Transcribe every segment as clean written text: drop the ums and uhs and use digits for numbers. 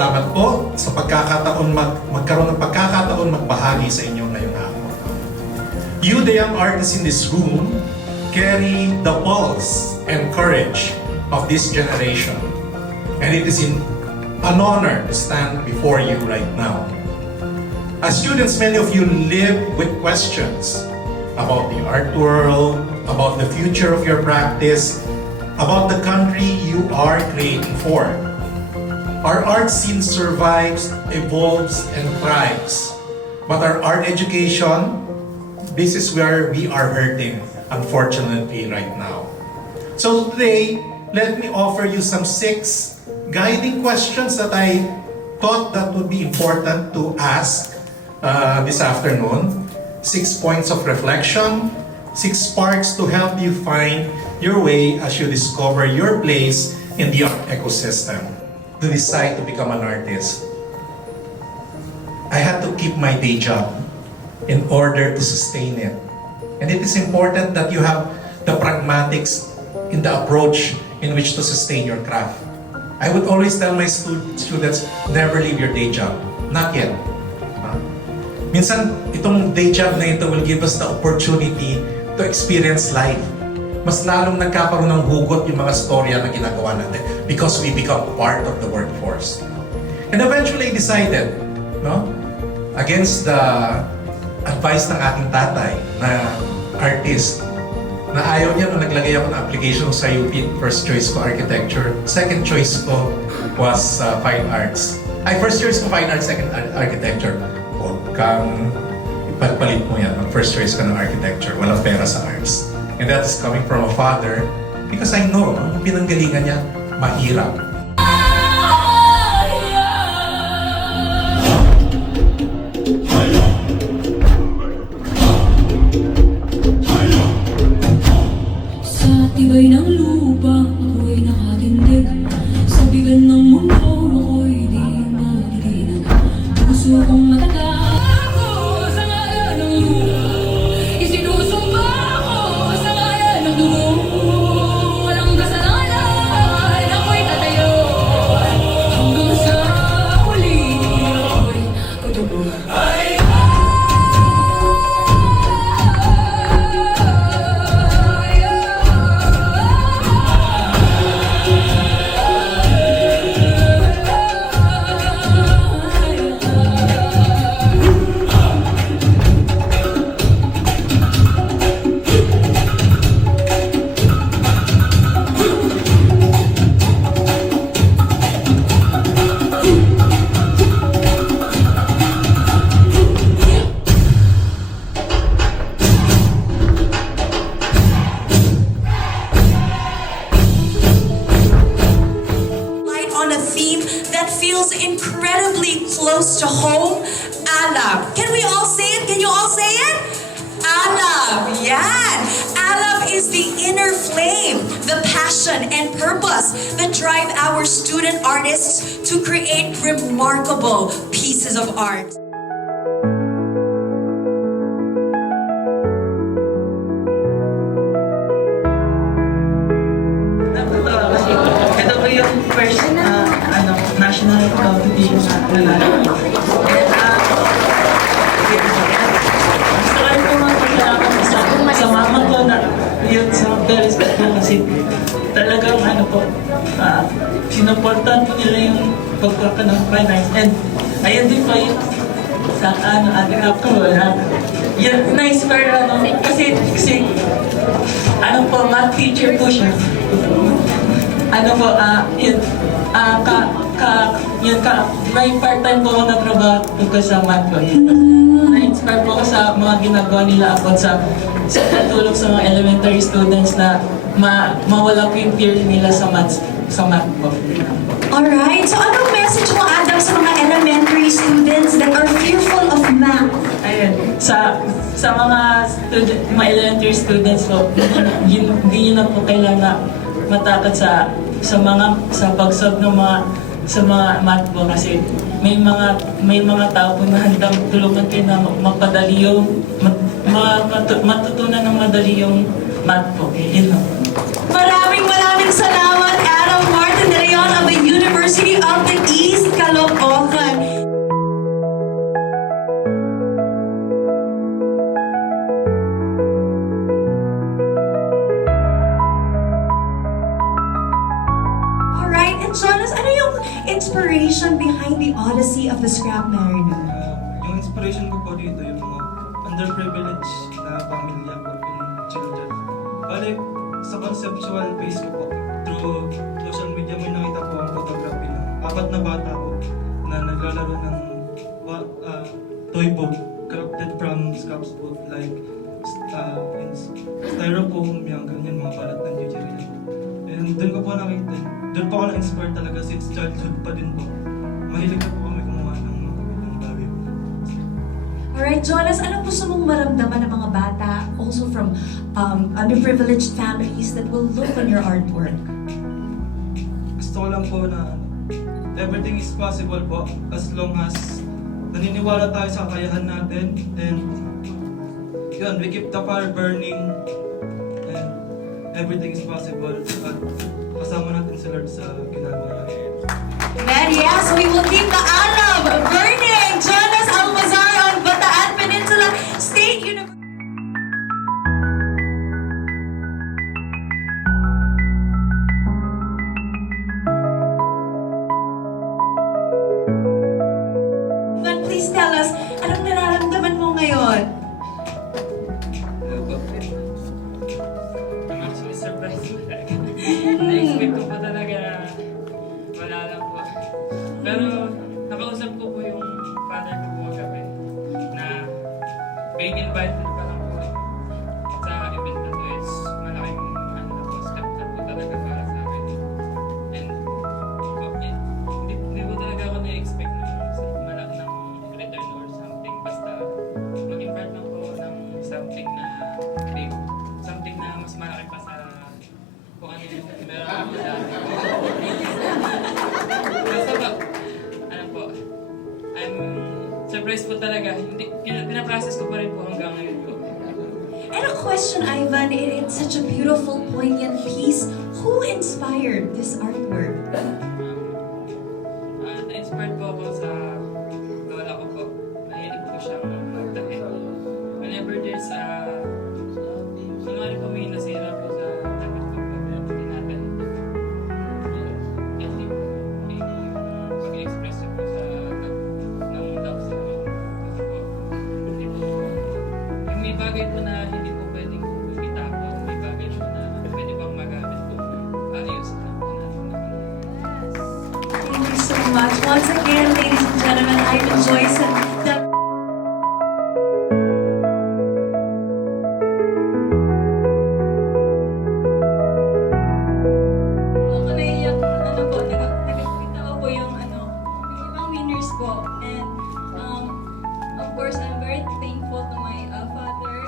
salamat po sa pagkakataon magkaroon ng pagkakataon magbahagi sa inyo ngayong hapon. You, the young artists in this room, carry the pulse and courage of this generation. And it is an honor to stand before you right now. As students, many of you live with questions about the art world, about the future of your practice, about the country you are creating for. Our art scene survives, evolves, and thrives. But our art education, this is where we are hurting, unfortunately, right now. So today, let me offer you some 6 guiding questions that I thought that would be important to ask this afternoon. 6 points of reflection, 6 sparks to help you find your way as you discover your place in the art ecosystem. To decide to become an artist, I had to keep my day job in order to sustain it. And it is important that you have the pragmatics in the approach in which to sustain your craft. I would always tell my students, never leave your day job. Not yet. Minsan, itong day job na ito will give us the opportunity to experience life. Mas lalong nagkakaroon ng hugot yung mga storya na ginagawa natin because we become part of the workforce. And eventually I decided, against the advice ng aking tatay na artist, na ayaw niya nung naglagay ako ng application sa UP, first choice ko architecture, second choice ko was fine arts. First choice ko fine arts, second architecture. Huwag kang ipagpalit mo yan. First choice ka ng architecture, walang pera sa arts. And that is coming from a father because I know, yung pinanggalingan niya, mahirap. Sa tibay ng lupa, ako'y nakatindig. Sa bigan ng mundo, ako'y di matitinag. Puso kong matagal. Ako sa ngalan ng lupa, isinusumba ako sa ngalan ng dugo. Walang kasalanan, ako'y tatayo. Hanggang sa huli, ako'y katubuhan. Feels incredibly close to home. Alab. Can we all say it? Can you all say it? Alab. Yan. Alab is the inner flame, the passion and purpose that drive our student artists to create remarkable pieces of art. Ito po yung first national competition na nanalo. Gusto ko rin po magpasalamat sa mama ko na yun sa very special kasi talagang sinuportan po nila yung pagkaka ng finance. And ayun din po yung sa ating ko yun, na-inspire kasi math teacher po siya. May part-time po ako natrabaho tungkol sa math ko. Na-inspire po ako sa mga ginagawa nila about sa pagtulong sa mga elementary students na mawala po yung fear nila sa math po. Alright, so anong message mo, Adam, sa mga elementary students that are fearful of math? Ayun, sa mga elementary students po, hindi nyo na po kailangan matakot sa pag-solve ng mga math po kasi may mga tao po na handang tulungan kayo na mapadali yung matutunan ng madali yung math po. Yun lang. Maraming salamat, Adam Martin de Leon of the University of the East, Caloocan. inspiration behind the Odyssey of the Scrap Mariner? Yung inspiration ko po dito, yung mga underprivileged na pamilya po, yung children. Balik, sa conceptual base ko po, through social media, may nakita po ang photography na 4 na bata po na naglalaro ng toy boat crafted from scraps po, like in styrofoam, yung ganyan, mga balat ng Nigeria. And doon ko po nakita, doon po ako na-inspire talaga since childhood pa din po. Mahilig na po kami gumawa ng mga ganitong bagay po. Alright, Jonas, anong gusto mong maramdaman ng mga bata also from underprivileged families that will look on your artwork? Gusto ko lang po na everything is possible po as long as naniniwala tayo sa kakayahan natin, and yun, we keep the fire burning and everything is possible at kasama natin si Lord sa ginagawa natin. And yes, we will keep the alam burning! Jonas Almazar on Bataan Peninsula State University. Please tell us, anong nararamdaman mo ngayon? I'm actually surprised po talaga. Na-expect ko pa talaga na wala lang po. Pero nakausap ko po yung father ko po gabi na being invited pa lang po sa event na to is malaking ano na po, step na po talaga para sa akin. And hindi po talaga ako na-expect ng malaki ng return or something. Basta maging part lang po ng something na big, something na mas malaki pa sa kung ano yung meron ako dati. Basta po, ano po, I'm surprised po talaga. Hindi, pinaprocess ko pa rin po hanggang ngayon po. And a question, Ivan, it's such a beautiful, poignant piece. Who inspired this artwork? Na-inspired po ako sa lola ko po. Mahilig po siyang magtakip. Whenever there's kunwari po may nasira po sa takip ko po, hindi natin. Hindi po. Yung pag-express niyo po sa ng love sa akin. Kasi po, hindi po. Yung may bagay po na hindi po pwedeng itapon, may bagay po na pwede pang magamit po. Ayos na po natin naman. Thank you so much. Once again, ladies and gentlemen, Ivan Joyce. Ako naiyak, ano po, nagkakita ko po yung ibang winners po. And of course, I'm very thankful to my father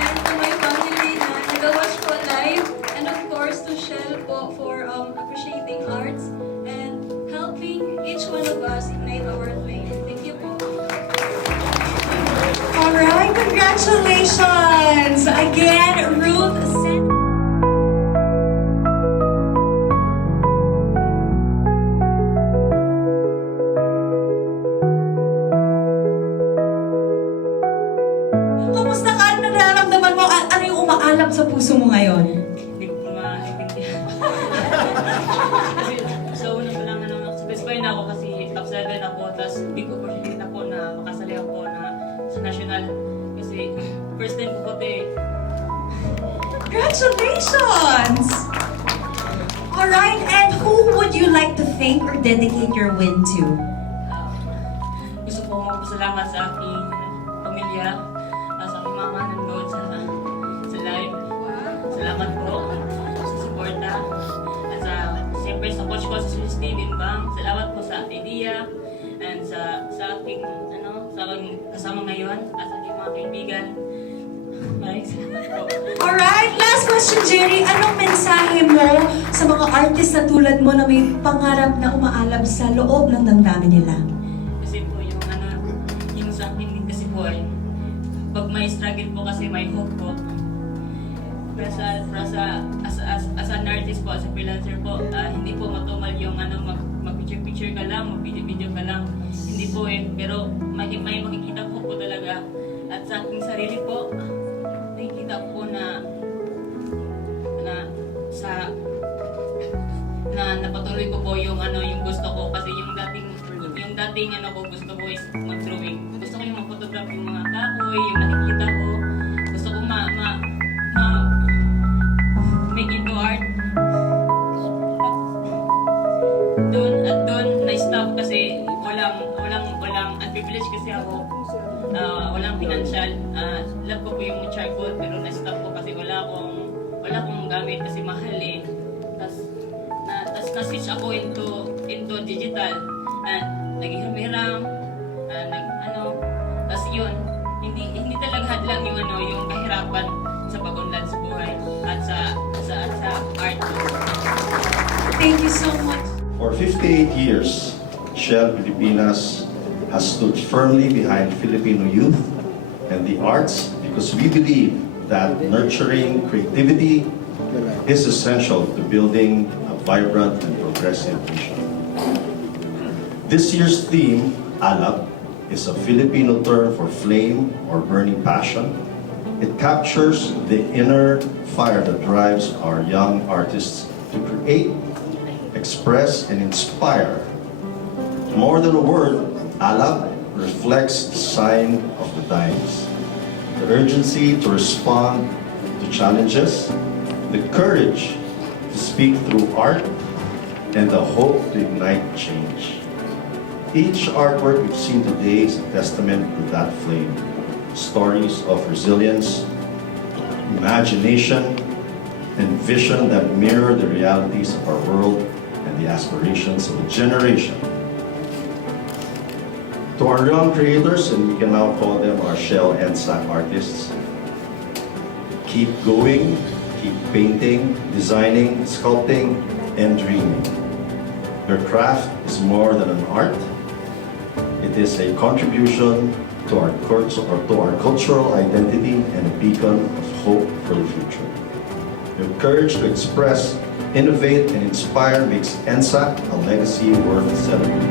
and to my family na nag-watch po live. And of course, to Shell po for appreciating arts and helping each one of us ignite our flame. Thank you po. Alright, congratulations! Again, Ruth Sen. Kamusta ka? Ano nararamdaman mo? Ano yung umaalap sa puso mo ngayon? Hindi ko po maintindihan. Kasi sa una pa lang satisfy na ako kasi top 7 ako, tapos hindi ko opportunity na po na makasali ako na sa national. Kasi first time ko po ito eh. Congratulations! Alright, and who would you like to thank or dedicate your win to? Gusto ko magpasalamat sa aking pamilya, sa aking mama nanonood sa live. Salamat po sa suporta. At siyempre sa coach ko, si Steven Bang. Salamat po sa idea and sa aking kasama ngayon at sa aking mga kaibigan. Maraming salamat po. Alright, last question, Jerry. Anong mensahe mo sa mga artist na tulad mo na may pangarap na umaalab sa loob ng damdamin nila? Kasi po yung sa akin din kasi po ay pag may struggle po kasi may hope po. As an artist po, as a freelancer po, hindi po matumal yung mag-picture-picture ka lang, mag-video-video ka lang. Hindi po eh, pero may makikita po talaga. At sa aking sarili po, nakikita ko po na yung gusto ko kasi yung dating ano ko gusto ko is mag-drawing. Gusto ko yung mag-photograph yung mga kahoy, yung nakikita ko. Gusto ko make into art. Doon na-stop kasi walang unprivileged kasi ako. Walang financial. Love ko po yung charcoal pero na-stop ko kasi wala akong gamit kasi mahal eh. Tas na-switch ako into digital. Naghihiram, tas yun, hindi talaga hadlang yung yung kahirapan sa pag-unlad sa buhay at sa art. Thank you so much. For 58 years, Shell Pilipinas has stood firmly behind Filipino youth and the arts because we believe that nurturing creativity is essential to building a vibrant and progressive nation. This year's theme, Alab, is a Filipino term for flame or burning passion. It captures the inner fire that drives our young artists to create, express, and inspire. More than a word, Alab reflects the sign of the times. The urgency to respond to challenges, the courage to speak through art, and the hope to ignite change. Each artwork we've seen today is a testament to that flame. Stories of resilience, imagination, and vision that mirror the realities of our world and the aspirations of a generation. To our young creators, and we can now call them our Shell and Sack artists, keep going, keep painting, designing, sculpting, and dreaming. Your craft is more than an art. It is a contribution to our cultural identity and a beacon of hope for the future. Your courage to express, innovate, and inspire makes NSAC a legacy worth celebrating.